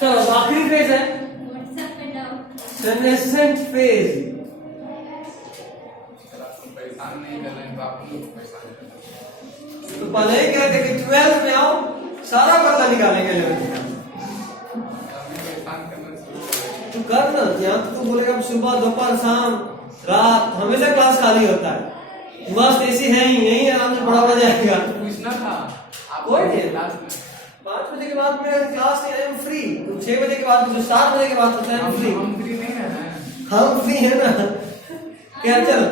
चलो आखिरी फेज है सेनेसेंट फेज। परेशान नहीं कर रहे तो आप लोग परेशान कर रहे तो पहले ही कहते कि 12 में आओ, सारा पता निकालेंगे 11 का। परेशान करना शुरू कर तू कर ना, यहाँ तो तू बोलेगा सुबह दोपहर शाम रात हमेशा क्लास खाली होता है, बस ऐसी है ही, यही आराम से पढ़ा जाएगा। पूछना था कोई नहीं। क्लास में 5 बजे के बाद मेरा क्लास नहीं, आई एम फ्री। तो 6 बजे के बाद, 7 बजे के बाद तो आई एम फ्री। हम फ्री नहीं है ना। हम फ्री है ना। क्या चल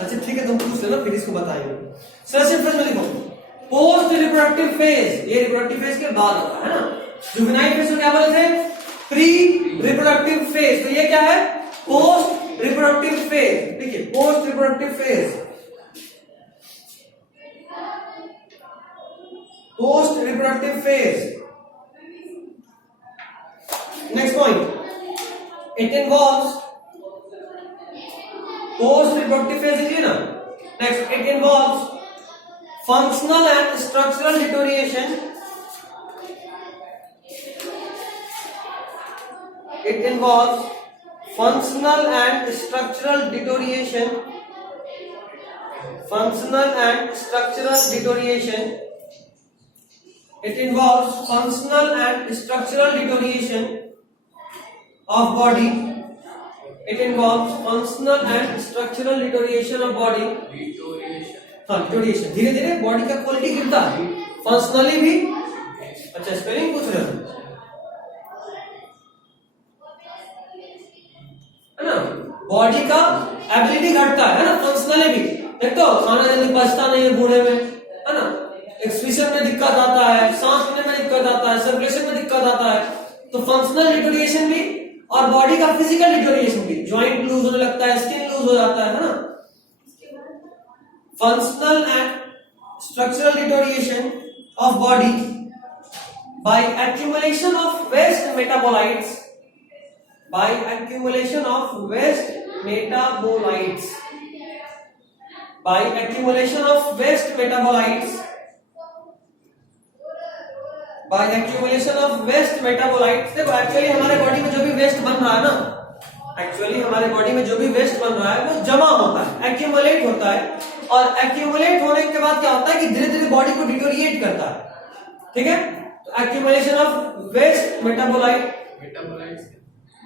अच्छा ठीक है, तुम पूछ लेना फिर इसको बताएंगे। सेशन फेज में लिखो पोस्ट रिप्रोडक्टिव फेज, ये रिप्रोडक्टिव फेज के बाद होता है ना। जुवेनाइल फेज को क्या बोलते थे? Pre reproductive phase. तो ये क्या है? Post reproductive phase. देखिए post reproductive phase, post reproductive phase. Next point, it involves post reproductive phase देखिए ना। Next, it involves functional and structural deterioration. It involves functional and structural deterioration, functional and structural deterioration. It involves functional and structural deterioration of body. It involves functional and structural deterioration of body. हाँ deterioration, धीरे धीरे body का quality गिरता है, functionally भी। अच्छा spelling पूछ रहे हो है ना। बॉडी का एबिलिटी घटता है ना, फंक्शनली भी। देखो खाना जल्दी पचता नहीं है बूढ़े में, है ना। एक्सप्रेशन में दिक्कत आता है, सांस लेने में दिक्कत आता है, सर्कुलेशन में दिक्कत आता है। तो फंक्शनल डिटोरिएशन भी और बॉडी का फिजिकल डिटोरिएशन भी, जॉइंट लूज होने लगता है, स्किन लूज हो जाता है ना। Functional and structural deterioration of body by accumulation of waste metabolites, by accumulation of waste metabolites, by accumulation of waste metabolites, by accumulation of waste metabolites. देखो actually हमारे body में जो भी वेस्ट बन रहा है ना, एक्चुअली हमारे बॉडी में जो भी वेस्ट बन रहा है वो जमा होता है, एक्यूमुलेट होता है। और एक्यूमुलेट होने के बाद क्या होता है कि धीरे धीरे बॉडी को डिटोरिएट करता है, ठीक है। तो accumulation of waste metabolite,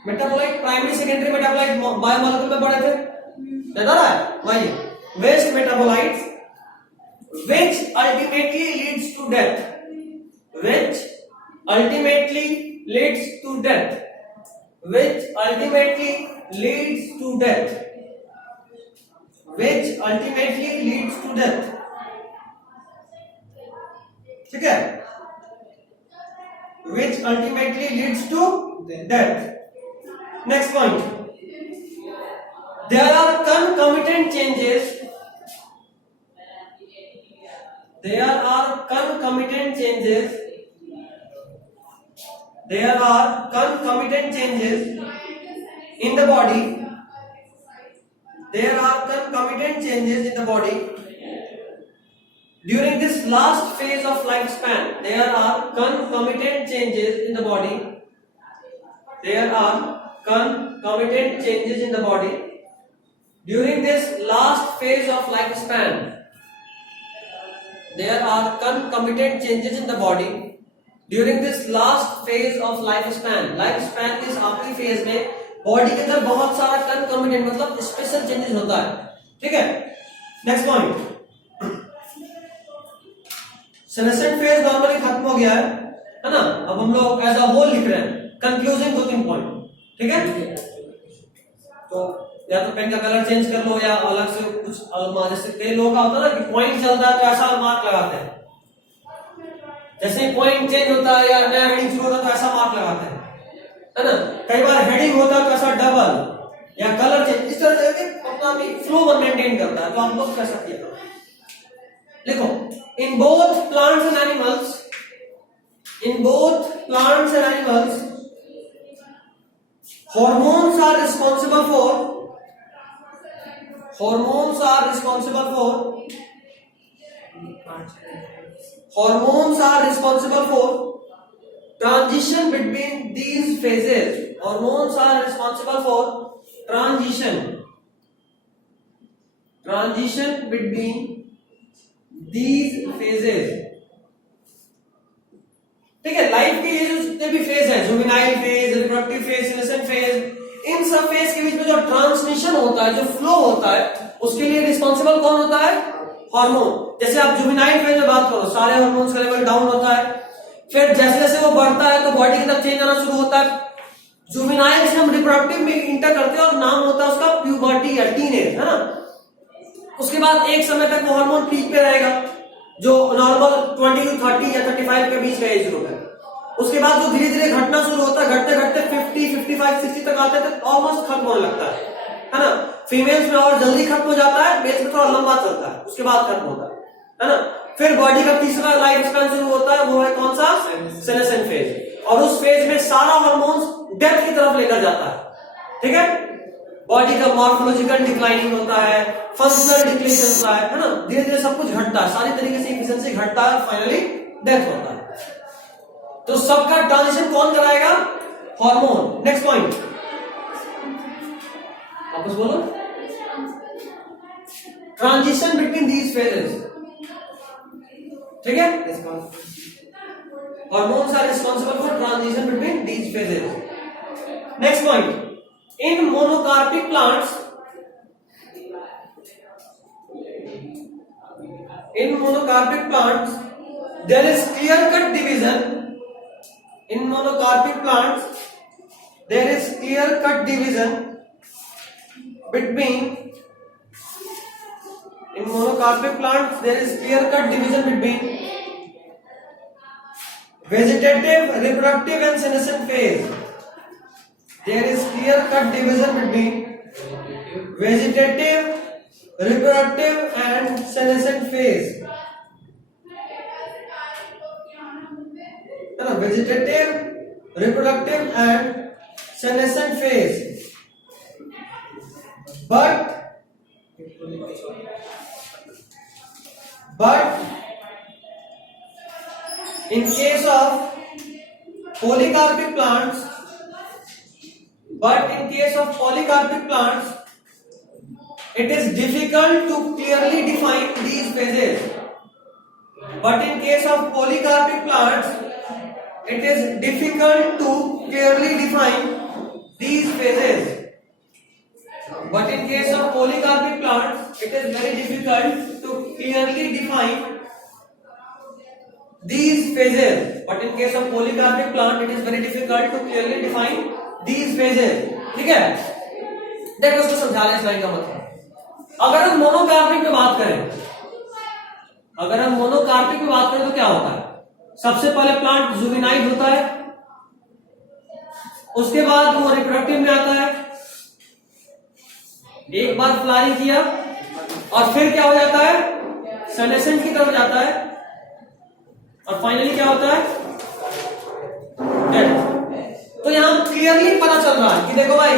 metabolite primary secondary metabolite biomolecule में पढ़े थे, याद आ रहा है भाई। Waste metabolites which ultimately leads to death, which ultimately leads to death, which ultimately leads to death, which ultimately leads to death, ठीक है। which ultimately leads to death. Next point, there are concomitant changes, there are concomitant changes, there are concomitant changes in the body, there are concomitant changes in the body during this last phase of lifespan. There are concomitant changes in the body, there are concomitant changes in the body during this last phase of lifespan. There are concomitant changes in the body during this last phase of lifespan. Lifespan इस आखिरी phase में body के अंदर बहुत सारा concomitant मतलब special changes होता है, ठीक है। Next point, senescent phase normally खत्म हो गया है ना। अब हम लोग एज अ होल लिख रहे हैं, कंक्लूजन 2-3 पॉइंट, ठीक है। तो या तो पेन का कलर चेंज कर लो या अलग से कुछ जैसे कई लोगों का होता है ना कि पॉइंट चलता है तो ऐसा मार्क लगाते हैं, जैसे पॉइंट चेंज होता है या नया हेडिंग शुरू होता है तो ऐसा मार्क लगाते हैं, है ना। कई बार हेडिंग होता है तो ऐसा डबल या कलर चेंज, इस तरह से अपना भी फ्लो मेंटेन करता है। तो आप लोग कैसा किया लिखो, in both plants and animals, in both plants and animals hormones are responsible for, hormones are responsible for Hormones are responsible for transition between these phases. Hormones are responsible for transition between these phases. ठीक है, life के ये जो जितने भी phase है, juvenile phase, reproductive phase, senescent phase, इन सब फेज के बीच में जो ट्रांसमिशन होता है, जो फ्लो होता है, उसके लिए रिस्पॉन्सिबल कौन होता है? हार्मोन। जैसे आप जुवेनाइल फेज में बात करो, सारे हार्मोन्स का लेवल डाउन होता है, फिर जैसे जैसे वो बढ़ता है तो बॉडी की तरफ चेंज आना शुरू होता है। जुवेनाइल से हम रिप्रोडक्टिव में इंटर करते हैं और नाम होता है उसका प्यूबर्टी या टीनेज, है ना। उसके बाद एक समय तक वो हार्मोन पीक पे रहेगा, जो नॉर्मल 20 to 30 या 35 के बीच का एज ग्रुप है। उसके बाद जो धीरे धीरे घटना शुरू होता है, घटते घटते 50, 55, 60 तक आते हैं तो ऑलमोस्ट खत्म होने लगता है ना। फीमेल्स में और जल्दी खत्म हो जाता है, मेल्स में थोड़ा लंबा चलता है, उसके बाद खत्म होता है ना। फिर बॉडी का तीसरा लाइफ स्पैन शुरू होता है, वो है कौन सा? Senescent phase. और उस फेज में सारा हार्मोन्स डेथ की तरफ लेकर जाता है, ठीक है। बॉडी का मॉर्फोलॉजिकल डिक्लाइनिंग होता है, फंक्शनल डिक्लेशन होता है ना। धीरे धीरे सब कुछ घटता है, सारी तरीके से एफिशिएंसी घटता है, फाइनली डेथ होता है। तो सबका ट्रांजिशन कौन कराएगा? हार्मोन। नेक्स्ट पॉइंट वापस बोलो। ट्रांजिशन बिटवीन दीज फेजेस, ठीक है। Hormones are responsible for transition between these phases. Next point, in monocarpic plants there is clear cut division. In monocarpic plants there is clear cut division between vegetative, reproductive and senescent phase. There is clear cut division between vegetative, reproductive and senescent phase. Vegetative, reproductive and senescent phase. But in case of polycarpic plants, it is difficult to clearly define these phases. But in case of polycarpic plants, it is difficult to clearly define these phases. But in case of polycarpic plants, it is very difficult to clearly define these phases. But in case of polycarpic plant, it is very difficult to clearly define these phases. ठीक है, देखो उसको समझा ले इस line का मतलब। अगर हम मोनोकार्पिक में बात करें, तो क्या होता है? सबसे पहले प्लांट जुवेनाइल होता है, उसके बाद वो रिप्रोडक्टिव में आता है, एक बार फ्लावरिंग किया और फिर क्या हो जाता है? सेनेसेंट की तरफ जाता है और फाइनली क्या होता है? डेथ। तो यहां क्लियरली पता चल रहा है कि देखो भाई,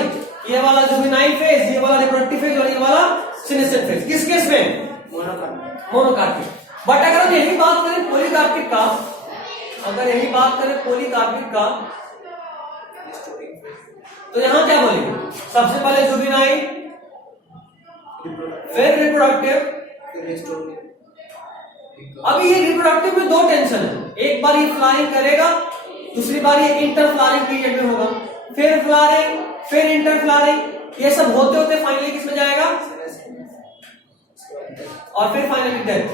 ये वाला जुवेनाइल फेज, ये वाला रिप्रोडक्टिव फेज और ये वाला सेनेसेंट फेज किस केस में? मोनोकार्पिक। बट अगर हम यही बात करें पॉलीकार्पिक का, तो यहां क्या बोलेंगे? सबसे पहले जुवेनाइल, फिर रिप्रोडक्टिव। अभी ये रिप्रोडक्टिव में दो टेंशन है, एक बार ये फ्लावरिंग करेगा, दूसरी बार ये इंटर फ्लावरिंग पीरियड में होगा, फिर फ्लावरिंग, फिर इंटर फ्लावरिंग, ये सब होते होते फाइनली किस में जाएगा? और फिर फाइनली डेथ।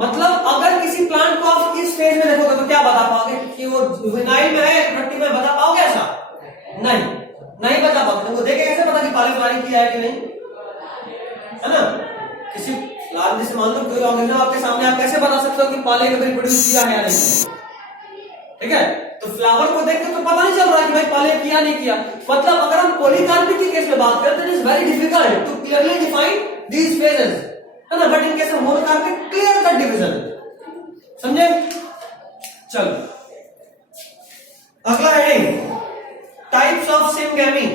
मतलब अगर किसी प्लांट को आप इस फेज में देखोगे तो क्या बता पाओगे कि वो जुवेनाइल में है, रिप्रोडक्टिव में? बता पाओगे ऐसा? नहीं बता पाओगे। तुमको देखे कैसे पता कि पॉली फ्लावरिंग किया है कि नहीं, है ना। किसी प्लांट, जैसे मान लो कोई ऑर्गेनिज्म आपके सामने, आप कैसे बता सकते हो कि पॉली कभी रिप्रोड्यूस किया है या नहीं? ठीक है, तो फ्लावर को देख के तो पता नहीं चल रहा कि भाई पॉली किया नहीं किया। मतलब अगर हम पॉलीकार्पिक के केस में बात करें तो it is very difficult to clearly define these phases, है ना। But in case of monocarpic clear cut division, समझे? चलो अगला heading, types of syngamy.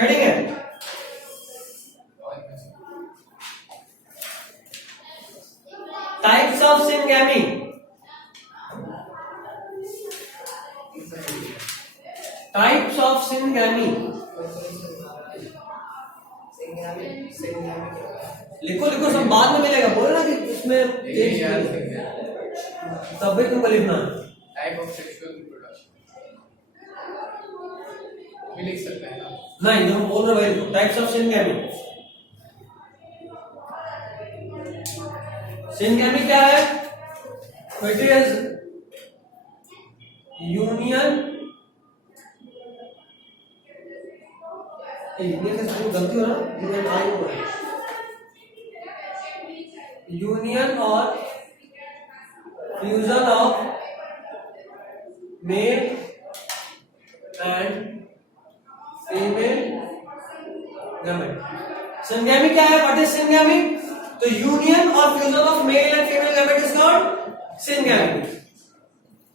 Heading है types of syngamy. Types of syngamy, लिखो लिखो सब बाद में मिलेगा, बोले ना कि इसमें तब भी तुमको लिखना है। टाइप ऑफ सेक्सुअल रिप्रोडक्शन भी लिख सकते हैं ना? नहीं, जो हम बोल रहे हैं वही टाइप्स ऑफ सिनगैमी। सिनगैमी क्या है? इट इज यूनियन, यूनियन से गलती हो ना, यूनियन आई हो रहा है, यूनियन और fusion of male and female gamete. Syngamy क्या है? What is syngamy? तो यूनियन और fusion of male and female gamete is called syngamy.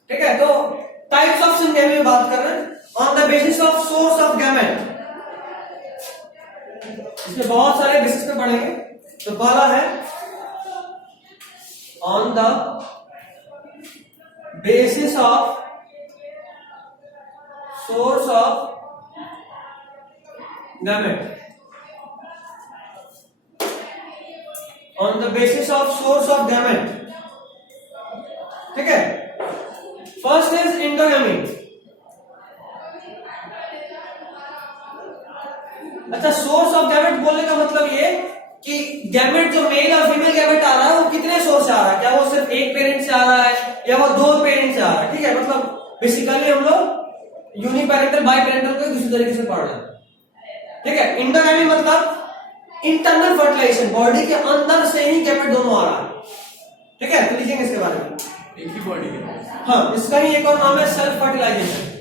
ठीक है, तो टाइप्स ऑफ सिनगैमी में बात कर रहे हैं। On the basis of source of gamete, इसमें बहुत सारे बेसिस पे पढ़ेंगे। तो पहला है on the basis of source of gamete, on the basis of source of gamete. ठीक है, फर्स्ट इज इंडोगैमी। अच्छा, सोर्स ऑफ गैमेट बोलने का मतलब ये कि गैमेट जो मेल और फीमेल गैमेट आ रहा है वो कितने सोर्स से आ रहा है, क्या वो सिर्फ एक पेरेंट से आ रहा है या वो दो पेरेंट से आ रहा है। ठीक है, मतलब बेसिकली हम लोग यूनिपेरेंटल बाई पेरेंटल को दूसरी तरीके से पढ़ रहे हैं। ठीक है, इंडोगैमी मतलब इंटरनल फर्टिलाइजेशन, बॉडी के अंदर से ही गैमेट दोनों आ रहा है। ठीक है, तो लिखेंगे इसके बारे में, एक ही बॉडी के। हाँ, इसका ही एक और नाम है सेल्फ फर्टिलाइजेशन।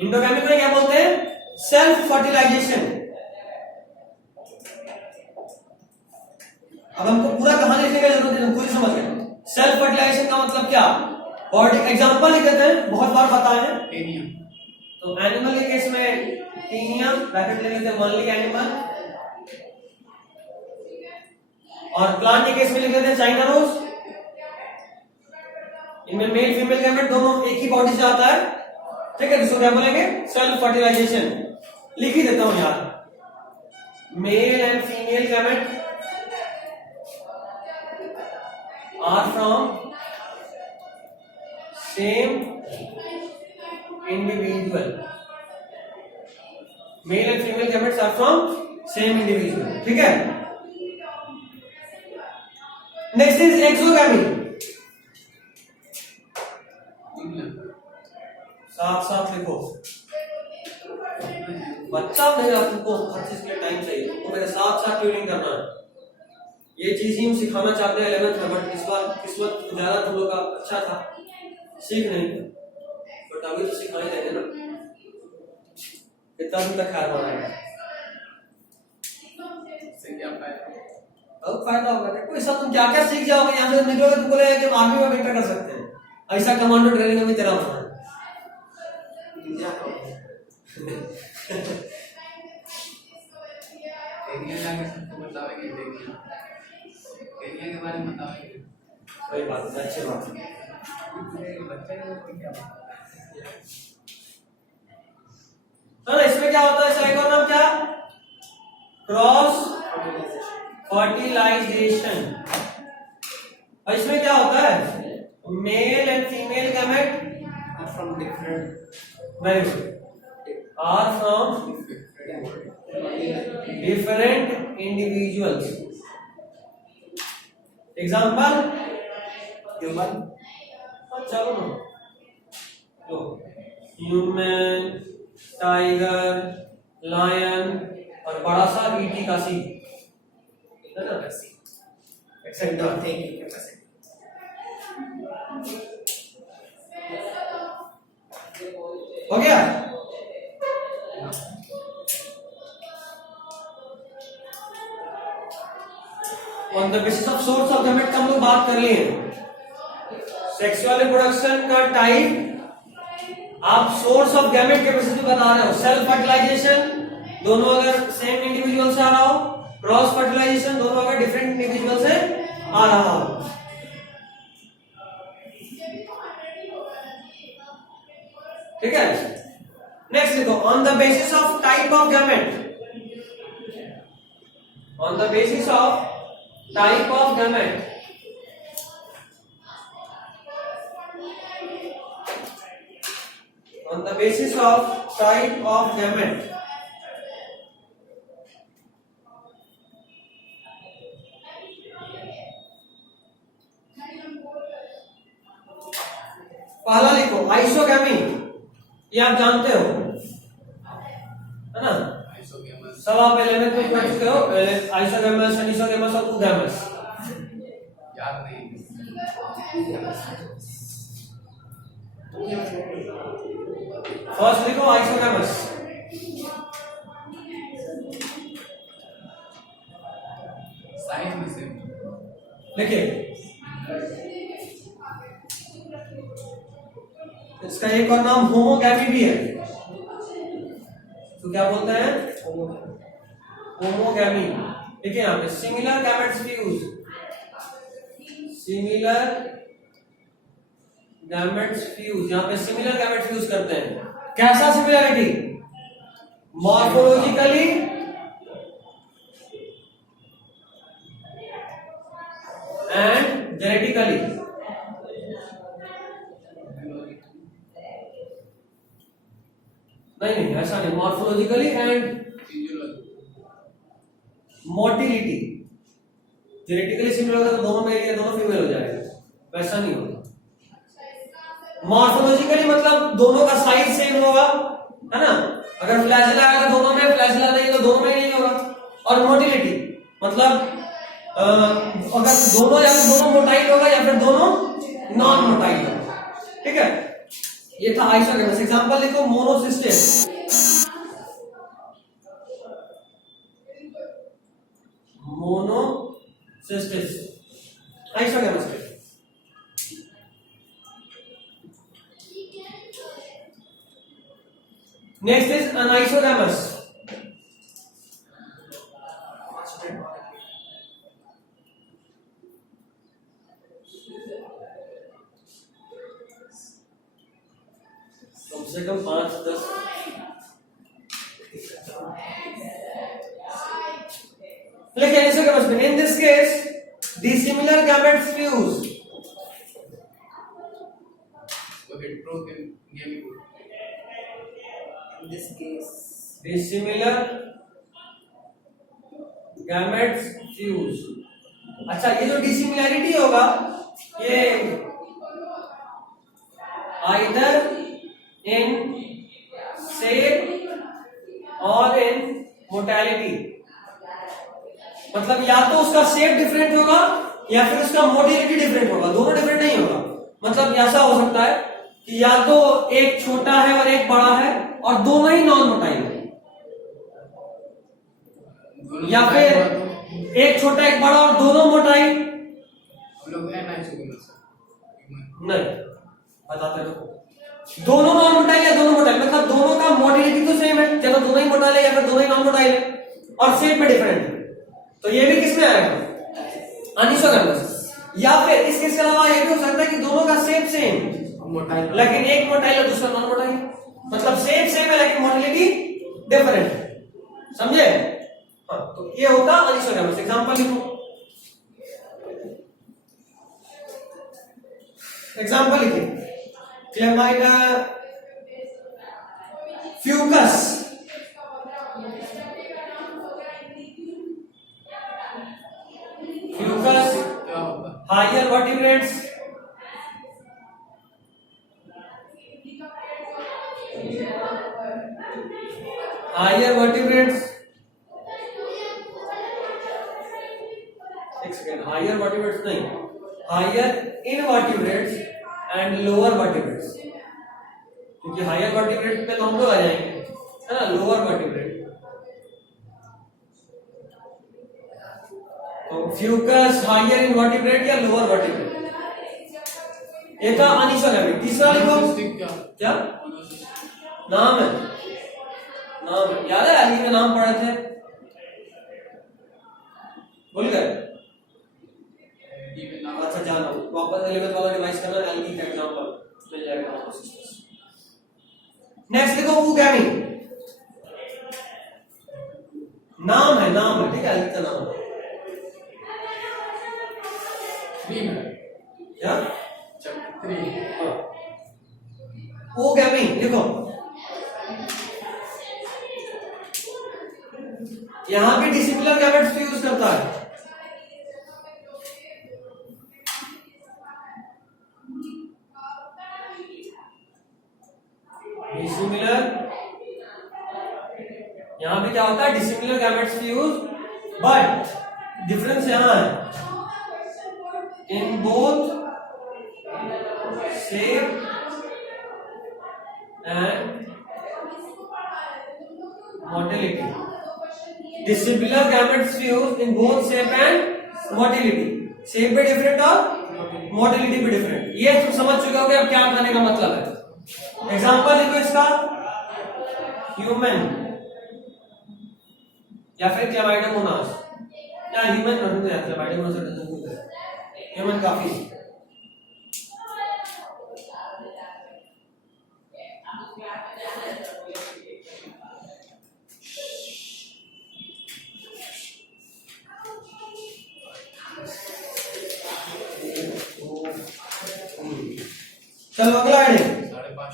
इंडोगैमी को क्या बोलते हैं? Self fertilisation. अब हमको पूरा कहानी लिखने की जरूरत नहीं, पूरी समझ गए। सेल्फ फर्टिलाइजेशन का मतलब क्या? बॉडी एग्जांपल लिख देते हैं, बहुत बार बताए हैं। टेनियम, तो एनिमल के केस में टीनियम, ब्रैकेट ले लेते हैं, मॉनली एनिमल। और प्लांट के केस में लिख देते हैं चाइना रोज। इनमें मेल फीमेल गैमेट दोनों एक ही बॉडी से आता है। ठीक है, इसको क्या बोलेंगे? Self fertilisation. लिख ही देता हूं यार, male and female gamete are from same individual. Male and female gametes are from same individual. ठीक है, नेक्स्ट इज एक्सोगैमी। साथ साथ लिखो, बच्चा नहीं, आपको हर चीज के टाइम चाहिए, तो मेरे साथ साथ ट्यूनिंग करना है। ये चीज ही हम सिखाना चाहते हैं 11th में, बट इस बार किस्मत ज्यादा तुम लोग का अच्छा था, सीख नहीं, बट अभी तो सिखाई देंगे ना, कितना दिन तक ख्याल बनाएगा। क्या फायदा? अब फायदा होगा, देखो ऐसा तुम क्या क्या सीख जाओगे, यहाँ से निकलोगे तो बोले कि हम आर्मी में एंटर कर सकते हैं, ऐसा कमांडो ट्रेनिंग में भी तेरा होना है। टेनियम जाके सबको बतावेंगे, टेनियम के बारे में बतावेंगे। वही बात है, अच्छी बात है। बच्चे को क्या तो इसमें क्या होता है, इसका एक और नाम क्या? Cross fertilisation. और इसमें क्या होता है? Male and female gamete from different, very good, are from different individuals. Example human, चलो ना, लो, ह्यूमन, टाइगर, लायन और बड़ा सा ईटी का सी, एक्सेट्रा। हो गया? On the basis of source of gamete का हम लोग बात कर लिए। सेक्सुअल रिप्रोडक्शन का टाइप आप सोर्स ऑफ गैमेट के बेसिस पे बता रहे हो। सेल्फ फर्टिलाइजेशन दोनों अगर सेम इंडिविजुअल से आ रहा हो, क्रॉस फर्टिलाइजेशन दोनों अगर डिफरेंट इंडिविजुअल से आ रहा हो। basis of type of gamete, on the basis of type of gamete, on the basis of type of gamete, पहला लिखो आइसोगैमी, ये आप जानते हो है ना, आइसोगैमस सब आप एलिमेंट में पढ़ चुके हो, आइसोगैमस, अनिसोगैमस और उगैमस। याद नहीं फर्स्ट लिखो आइसोगैमस, साइन में से लिखिए। इसका एक और नाम होमोगैमी भी है, तो क्या बोलते हैं, होमोगैमी। देखिए यहाँ पे similar gametes fuse, similar gametes fuse, यहाँ पे सिमिलर गैमेट्स फ्यूज करते हैं। कैसा सिमिलरिटी, मॉर्फोलॉजिकली एंड जेनेटिकली। नहीं ऐसा नहीं, morphologically and motility. Genetically similar होगा तो दोनों मेल या दोनों फीमेल हो जाएगा, वैसा नहीं होगा। मॉर्फोलॉजिकली मतलब दोनों का साइज सेम होगा, है ना, अगर फ्लैजेला आएगा दोनों में, फ्लैजेला नहीं तो दोनों में नहीं होगा। और मोटिलिटी मतलब अगर दोनों या फिर दोनों मोटाइल होगा या फिर दोनों नॉन मोटाइल होगा। ठीक है, ये था आइसोगैमस। एग्जांपल लिखो, मोनोसिस्टेट, मोनोसिस्टेट आइसोगैमस है। Next is anisogamous. कम से कम 5-10 लेकिन आइसोगैमस में, in this case dissimilar gametes fuse, तो हेटेरोगैमी बोलते हैं। In this case, dissimilar gametes fuse। अच्छा, ये जो डिसिमिलैरिटी होगा ये either in shape और in motility, मतलब या तो उसका शेप डिफरेंट होगा या फिर उसका मोटिलिटी डिफरेंट होगा, दोनों डिफरेंट नहीं होगा। मतलब ऐसा हो सकता है कि या तो एक छोटा है और एक बड़ा है और दोनों ही नॉन मोटाइल है, या फिर एक छोटा एक बड़ा और दोनों मोटाइल। हम लोग एनाइसोगैमस नहीं बताते तो, दोनों नॉन मोटाइल या दोनों मोटाइल, मतलब दोनों का मोटिलिटी तो सेम है, या तो दोनों ही मोटाइल है या फिर दोनों ही नॉन मोटाइल है, और शेप में डिफरेंट है, तो ये भी किसमें आएगा, अनिसोगैमस। या फिर इसके अलावा ये भी हो सकता है कि दोनों का शेप सेम मोटाइल, लेकिन एक मोटाइल है दूसरा नॉन मोटाइल, मतलब शेप सेम है लेकिन मोटिलिटी डिफरेंट है, समझे। हाँ, तो ये होता अनिसोगैमस। एग्जांपल लिखो, एग्जांपल लिखिए, क्लेमाइडा फ्यूकस, फ्यूकस क्या होता है? हायर वर्टिब्रेट्स, हायर वर्टिब्रेट्स, एक सेकेंड, हायर वर्टिब्रेट्स नहीं, higher invertebrates and lower vertebrates, क्योंकि हायर वर्टिब्रेट पे तो हम लोग आ जाएंगे, है ना, लोअर वर्टिब्रेट। तो फ्यूकस हायर इनवर्टिब्रेट या लोअर वर्टिब्रेट, ये था अनिसोगैमिक। तीसरा लिखो, मोनोसिस्टिक क्या? क्या मोनोसिस्टिक नाम है, नाम है, याद है अली के नाम पढ़े थे, भूल गए। डी में नाम अच्छा जानो, वापस 11th वाला रिवाइज करना, एल्गी का एग्जांपल मिल जाएगा आपको। नेक्स्ट लिखो उगैमी, इसका नाम? 3 में क्या? चैप्टर 3 ओ गैमिंग देखो, यहां भी डिसिमिलर गैमेट्स को यूज करता है। डिसिमिलर, यहां भी क्या होता है, डिसिमिलर गैमेट्स की यूज, बट डिफरेंस यहां है, in both shape and motility. Dissimilar gametes use in both shape and motility. Shape भी डिफरेंट और मोटिलिटी भी डिफरेंट। ये तुम समझ चुके हो कि अब क्या कहने का मतलब है। एग्जांपल लिखो इसका, ह्यूमन या फिर क्लेमाइडोमोनास, या ह्यूमन नहीं है, क्लेमाइडोमोनास डजंट है, ह्यूमन काफी। चलो अगला हेडिंग, 5.5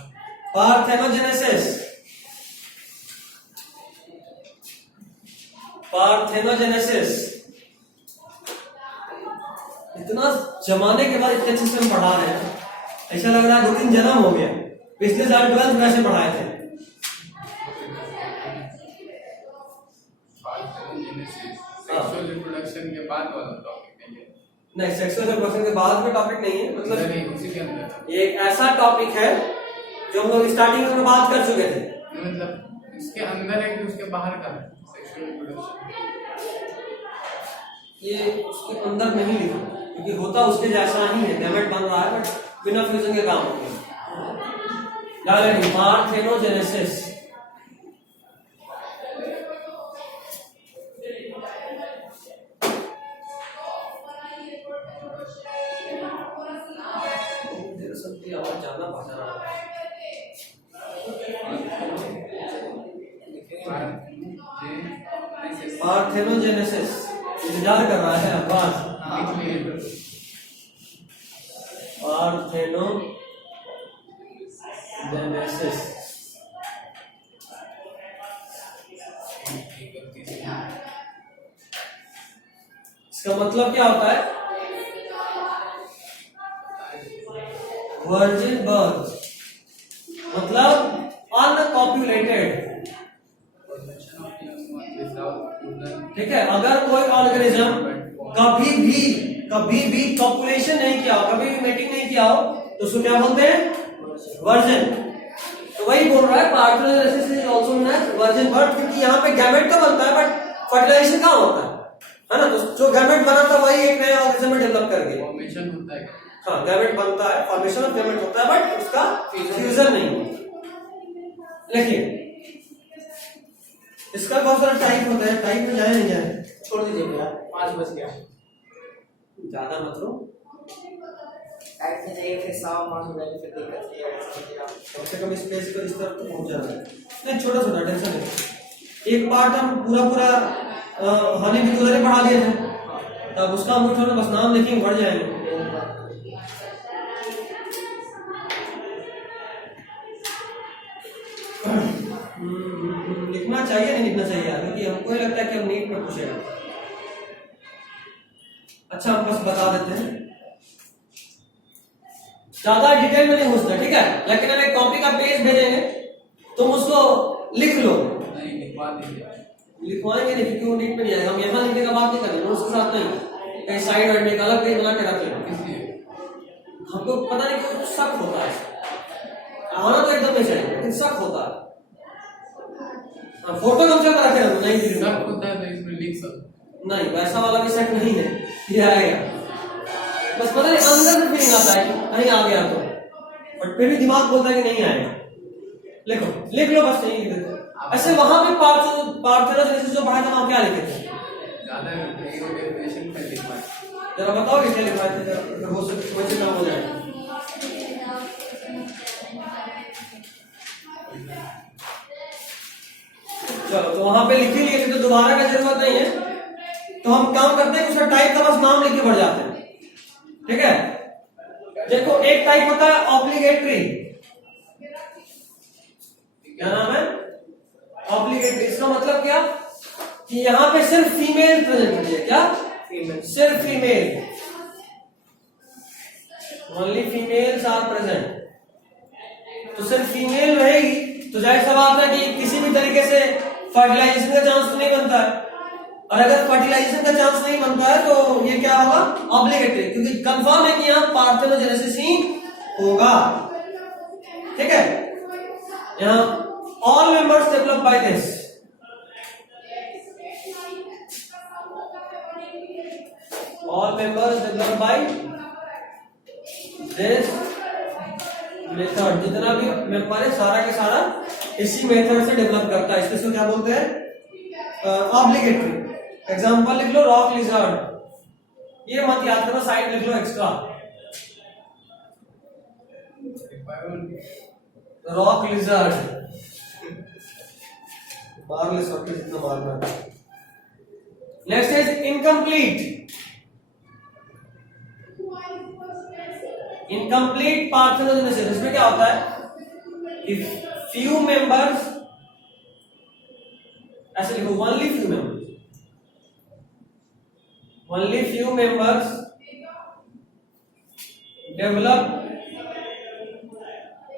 पार्थेनोजेनेसिस। पार्थेनोजेनेसिस इतना जमाने के बाद इतने अच्छे से हम पढ़ा रहे हैं, ऐसा लग रहा है 2-3 जन्म हो गया। पिछले साल 12th में ऐसे पढ़ाए थे। सेक्सुअल रिप्रोडक्शन के बाद वाला टॉपिक नहीं है। नहीं, सेक्सुअल रिप्रोडक्शन के बाद में टॉपिक नहीं है, मतलब नहीं, उसी के अंदर ये एक ऐसा टॉपिक है जो हम लोग स्टार्टिंग में बात कर चुके थे। मतलब इसके अंदर है कि उसके बाहर का सेक्सुअल रिप्रोडक्शन। ये उसके अंदर नहीं लिखा, क्योंकि होता उसके जैसा ही है, गैमेट बन रहा है बट बिना फ्यूजन के काम होते हैं। पार्थेनोजेनेसिस, सबकी आवाज ज्यादा भाषा रहा है। पार्थेनोजेनेसिस इंतजार कर रहा है आवाज। पार्थेनोजेनेसिस, इसका मतलब क्या होता है? वर्जिन बर्थ, मतलब अनकॉप्युलेटेड। ठीक है, अगर कोई ऑर्गेनिज्म कभी भी कॉपुलेशन नहीं किया हो, कभी भी मेटिंग नहीं किया हो, तो उसको क्या बोलते हैं? वर्जिन। तो वही बोल रहा है, parthenogenesis is also known as virgin birth, क्योंकि यहाँ पे गैमेट तो बनता है बट फर्टिलाइजेशन कहाँ होता है ना? तो जो गैमेट बना था वही एक नया ऑर्गेनिज्म में डेवलप कर गया। फॉर्मेशन होता है। हाँ, गैमेट बनता है, फॉर्मेशन ऑफ गैमेट होता है बट उसका फ्यूजन नहीं होता। देखिए इसका बहुत सारा टाइप होता है, टाइप में जाए नहीं जाए, छोड़ दीजिए भैया, 5 बज गया। ज्यादा मत लो, टाइप में जाइए, फिर 5 हो जाएगी, फिर दिक्कत है। कम से कम स्पेस पर इस तरफ तो पहुंच जाना है। नहीं, छोटा छोटा टेंशन नहीं। एक पार्ट हम पूरा हानि भी उधर ही पढ़ा लिए थे, तब उसका हम उठा बस नाम लिखेंगे, बढ़ जाएंगे। लिखना चाहिए नहीं लिखना चाहिए यार, क्योंकि हमको ही लगता है कि हम नीट में पूछेगा। अच्छा, हम बस बता देते हैं, ज्यादा डिटेल में नहीं घुसना, ठीक है? लेकिन हम एक कॉपी का पेज भेजेंगे, तुम उसको लिख लो। नहीं, लिखवा दीजिए। लिखवाएंगे नहीं, क्योंकि वो नीट में नहीं आएगा। हम यहाँ लिखने का बात नहीं करेंगे, उसके साथ नहीं, कहीं साइड वाइड में एक अलग पेज बना के रख लेंगे। इसलिए हमको पता नहीं क्यों शक होता है, आना तो एकदम नहीं चाहिए, लेकिन शक होता है। फोटो कम से कम रखे हम नहीं दिख सब होता है तो इसमें लिख सकते। नहीं, वैसा वाला भी सेट नहीं है, ये आएगा बस पता नहीं अंदर से फीलिंग आता है कि कहीं आ गया तो, बट फिर भी दिमाग बोलता है कि नहीं आएगा। लिखो, लिख लो, बस नहीं लिख देते। ऐसे वहां पे पार्थेनोजेनेसिस जो पढ़ा था वहां क्या लिखे थे? ज्यादा डेफिनेशन पे लिखवाएं। जरा बताओ क्या लिखवाए थे, जरा हो सके वैसे काम हो जाए। चलो, तो वहां पे लिख ही लिए थे, तो दोबारा का जरूरत नहीं है। तो हम काम करते हैं कि उसका टाइप का बस नाम लिख के बढ़ जाते हैं, ठीक है। देखो एक टाइप होता है ऑब्लिगेटरी, क्या नाम है, ऑब्लिगेटरी। इसका मतलब क्या कि यहां पे सिर्फ फीमेल प्रेजेंट होती है, क्या फीमेल, सिर्फ female, only females are present. तो सिर्फ फीमेल रहेगी तो जाहिर सा बात है कि किसी भी तरीके से फर्टिलाइजेशन का चांस तो नहीं बनता है, और अगर फर्टिलाइजेशन का चांस नहीं बनता है तो ये क्या होगा, ऑब्लिगेटरी, क्योंकि कंफर्म है कि यहां पार्थेनोजेनेसिस ही होगा, ठीक है। यहां all members develop by this, all members develop by this method. जितना भी मेंबर है सारा के सारा इसी मेथड से डेवलप करता है, इसको क्या बोलते हैं, ऑब्लिगेटरी। एग्जांपल लिख लो, रॉक लिजर्ड, ये मत याद करो, साइड लिख लो एक्स्ट्रा, रॉक लिजर्ड, मार ले सबके जितना मारना। Next is incomplete, incomplete parthenogenesis. इसमें क्या होता है कि फ्यू मेंबर्स, ऐसे लिखो, only few members, only few members develop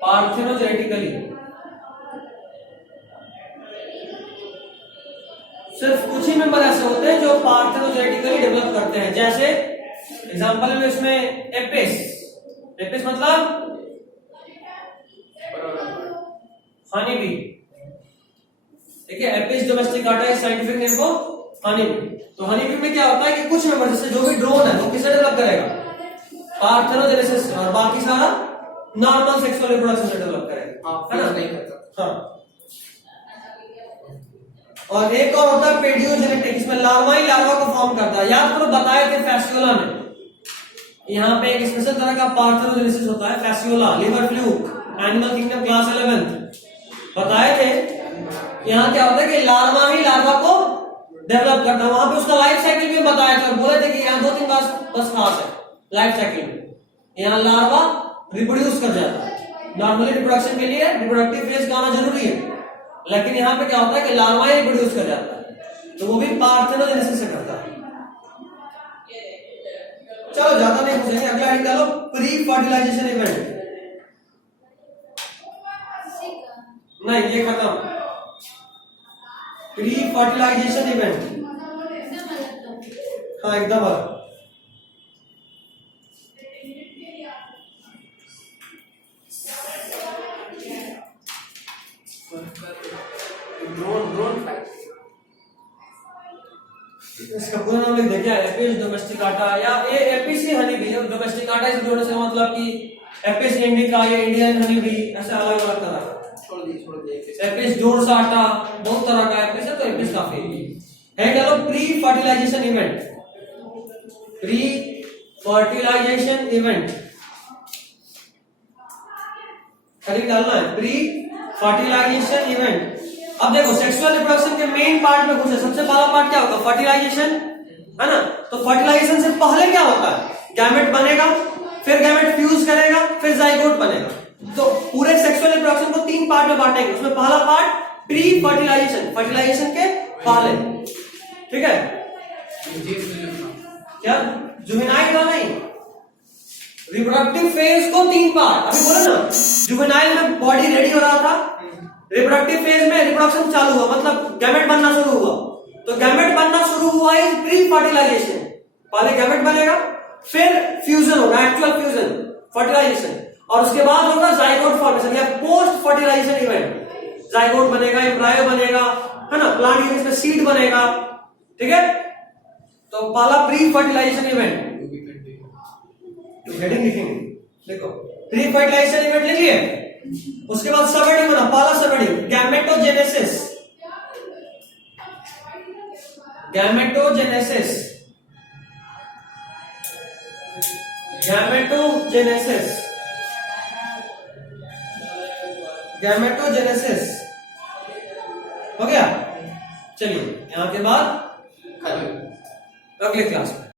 parthenogenetically. सिर्फ कुछ ही मेंबर ऐसे होते हैं जो पार्थेनोजेनेटिकली डेवलप करते हैं। जैसे एग्जांपल में इसमें एपिस, एपिस मतलब हनी बी, ठीक है। एपिस डोमेस्टिकाटा इस साइंटिफिक नेम को हनी बी। तो हनी बी में क्या होता है कि कुछ मेंबर, जैसे जो भी ड्रोन है वो किससे डेवलप करेगा, पार्थेनोजेनेसिस, और बाकी सारा नॉर्मल सेक्सुअल रिप्रोडक्शन से डेवलप करेगा, है ना, नहीं करता। हाँ। और एक और होता है पेडियोजेनेटिक, इसमें लार्वा ही लार्वा को फॉर्म करता है। याद करो बताए थे फैसियोला में, यहाँ पे एक स्पेशल तरह का पार्थेनोजेनेसिस होता है, Fasciola, liver fluke, animal kingdom class 11 बताए थे। यहाँ क्या होता है कि लार्वा ही लार्वा को डेवलप करता है, वहां पे उसका लाइफ साइकिल भी बताया था, बोले थे कि यहाँ 2-3 बात बस खास है लाइफ साइकिल में। यहाँ लार्वा रिप्रोड्यूस कर जाता है, नॉर्मली रिप्रोडक्शन के लिए रिप्रोडक्टिव फेज का आना जरूरी है, लेकिन यहाँ पे क्या होता है कि लार्वा ही रिप्रोड्यूस कर जाता है, तो वो भी पार्थेनोजेनेसिस से करता है। चलो ज्यादा नहीं पूछेंगे, अगला निकालो, प्री फर्टिलाइजेशन इवेंट। नहीं ये खत्म, प्री फर्टिलाइजेशन इवेंट, हाँ एकदम अलग। ड्रोन फ्लाइट, इसका पूरा नाम लिख दे क्या, एपिस डोमेस्टिकाटा, या ये एपिस ही हनी बी, डोमेस्टिकाटा इसे जोड़ने से मतलब कि एपिस इंडिका या इंडियन हनी बी, ऐसे अलग अलग तरह। छोड़ दिए एपिस डोरसाटा, बहुत तरह का एपिस है, तो एपिस काफी है। चलो pre fertilisation event, pre fertilisation event खाली डालना है, प्री फर्टिलाइजेशन इवेंट। अब देखो सेक्सुअल रिप्रोडक्शन के मेन पार्ट में घुसे, सबसे पहला पार्ट क्या होगा, फर्टिलाइजेशन, है ना। तो फर्टिलाइजेशन से पहले क्या होता है, गैमेट बनेगा, फिर गैमेट फ्यूज करेगा, फिर जाइगोट बनेगा। तो पूरे सेक्सुअल रिप्रोडक्शन को 3 पार्ट में बांटेंगे, उसमें पहला पार्ट प्री फर्टिलाइजेशन, फर्टिलाइजेशन के पहले, ठीक है। क्या जुवेनाइल का नहीं, रिप्रोडक्टिव फेज को 3 पार्ट, अभी बोले ना, जुवेनाइल में बॉडी रेडी हो रहा था, रिप्रोडक्टिव फेज में रिप्रोडक्शन चालू हुआ, मतलब गैमेट बनना शुरू हुआ, तो गैमेट बनना शुरू हुआ इज प्री फर्टिलाइजेशन। पहले गैमेट बनेगा, फिर फ्यूजन होगा, एक्चुअल फ्यूजन, फर्टिलाइजेशन, और उसके बाद होगा जाइगोट फॉर्मेशन या पोस्ट फर्टिलाइजेशन इवेंट। जाइगोट बनेगा, एम्ब्रायो बनेगा, है ना, प्लांट यूनिट में सीड बनेगा, ठीक है। तो पहला प्री फर्टिलाइजेशन इवेंट, हेडिंग लिखेंगे, देखो प्री फर्टिलाइजेशन इवेंट लिखिए। उसके बाद सबएडिंग बना, पहला सबएडिंग गैमेटोजेनेसिस, गैमेटोजेनेसिस, गैमेटोजेनेसिस, गैमेटोजेनेसिस हो गया। चलिए यहां के बाद अगले क्लास में।